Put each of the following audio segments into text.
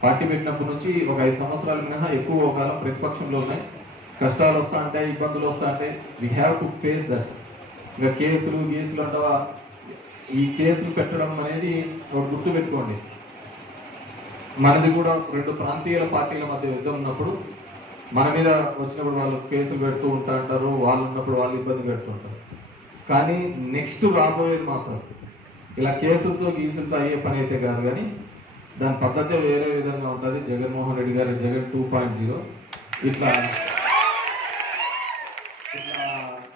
Party పెట్టినప్పటి నుంచి ఒక ఐదు సంవత్సరాల మినహా ఎక్కువ కాలం ప్రతిపక్షంలో ఉన్నాయి. కష్టాలు వస్తా అంటే ఇబ్బందులు వస్తా అంటే we have to face that ఇక కేసులు గీసులు అంటవా? ఈ కేసులు పెట్టడం అనేది ఒక గుర్తు పెట్టుకోండి. మనది కూడా రెండు ప్రాంతీయ పార్టీల మధ్య యుద్ధం ఉన్నప్పుడు మన మీద వచ్చినప్పుడు వాళ్ళు కేసులు పెడుతూ ఉంటా అంటారు వాళ్ళు ఉన్నప్పుడు వాళ్ళు ఇబ్బంది పెడుతుంటారు కానీ నెక్స్ట్ రాబోయేది మాత్రం ఇలా కేసులతో గీసులతో అయ్యే పని అయితే కాదు కానీ దాని పద్ధతి వేరే విధంగా ఉంటుంది. జగన్మోహన్ రెడ్డి గారి జగన్ టూ పాయింట్ జీరో. ఇట్లా ఇట్లా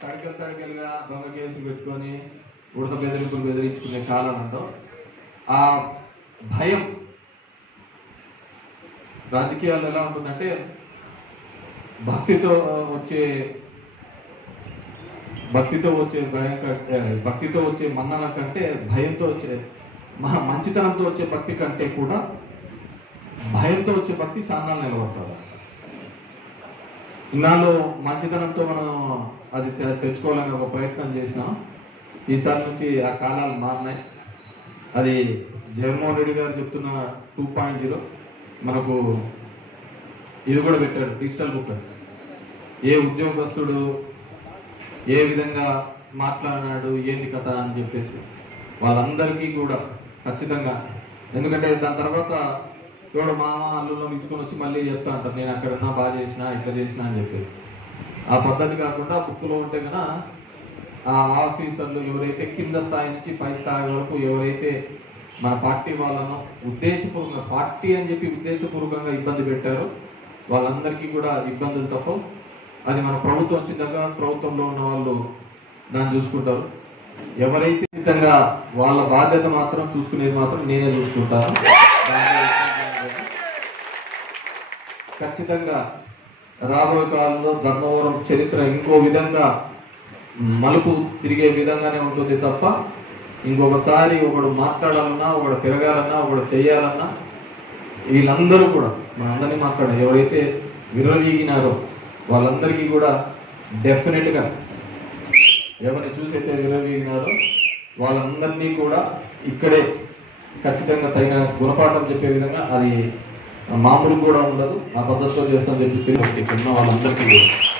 తడికలు తడికలుగా దొంగ కేసులు పెట్టుకొని ఉడత బెదిరింపులు బెదిరించుకునే కాలం అంటాం ఆ భయం రాజకీయాల్లో ఎలా ఉంటుందంటే భక్తితో వచ్చే భక్తితో వచ్చే భయం కంటే భక్తితో వచ్చే మన్నన కంటే భయంతో వచ్చే మహా మంచితనంతో వచ్చే భక్తి కంటే కూడా భయంతో వచ్చే భక్తి సాన్నాలు నిలబడతారు. ఇన్నాళ్ళు మంచితనంతో మనం అది తెచ్చుకోవాలని ఒక ప్రయత్నం చేసినాం. ఈసారి నుంచి ఆ కాలాలు మారినాయి. అది జగన్మోహన్ రెడ్డి గారు చెప్తున్న టూ పాయింట్ జీరో మనకు ఇది కూడా పెట్టాడు డిజిటల్ బుక్ అని. ఏ ఉద్యోగస్తుడు ఏ విధంగా మాట్లాడినాడు ఏంటి కథ అని చెప్పేసి వాళ్ళందరికీ కూడా ఖచ్చితంగా. ఎందుకంటే దాని తర్వాత ఎవడో మామ అల్లుల్లో మించుకొని వచ్చి మళ్ళీ చెప్తా అంటారు నేను అక్కడ ఉన్నా బాగా చేసిన ఇట్లా చేసిన అని చెప్పేసి. ఆ పద్ధతి కాకుండా బుక్లో ఉంటే కనుక ఆ ఆఫీసర్లు ఎవరైతే కింద స్థాయి నుంచి పై స్థాయి వరకు ఎవరైతే మన పార్టీ వాళ్ళను ఉద్దేశపూర్వకంగా పార్టీ అని చెప్పి ఉద్దేశపూర్వకంగా ఇబ్బంది పెట్టారో వాళ్ళందరికీ కూడా ఇబ్బందులు తప్ప అది మన ప్రభుత్వం వచ్చిన తర్వాత ప్రభుత్వంలో ఉన్న వాళ్ళు దాన్ని చూసుకుంటారు. ఎవరైతే నిజంగా వాళ్ళ బాధ్యత మాత్రం చూసుకునేది మాత్రం నేనే చూసుకుంటాను. ఖచ్చితంగా రాబోయే కాలంలో ధర్మవరం చరిత్ర ఇంకో విధంగా మలుపు తిరిగే విధంగానే ఉంటుంది తప్ప ఇంకొకసారి ఒకడు మాట్లాడాలన్నా ఒకడు తిరగాలన్నా ఒకడు చేయాలన్నా వీళ్ళందరూ కూడా మనందరినీ మాట్లాడారు ఎవరైతే విర్రవీగినారో వాళ్ళందరికీ కూడా డెఫినెట్గా ఎవరిని చూసైతే విర్రవీగినారో వాళ్ళందరినీ కూడా ఇక్కడే ఖచ్చితంగా తగిన గుణపాఠం చెప్పే విధంగా అది మామూలు కూడా ఉండదు. ఆ పద్ధతిలో చేస్తామని చెప్పి తిరిగి ఉన్న వాళ్ళందరికీ కూడా.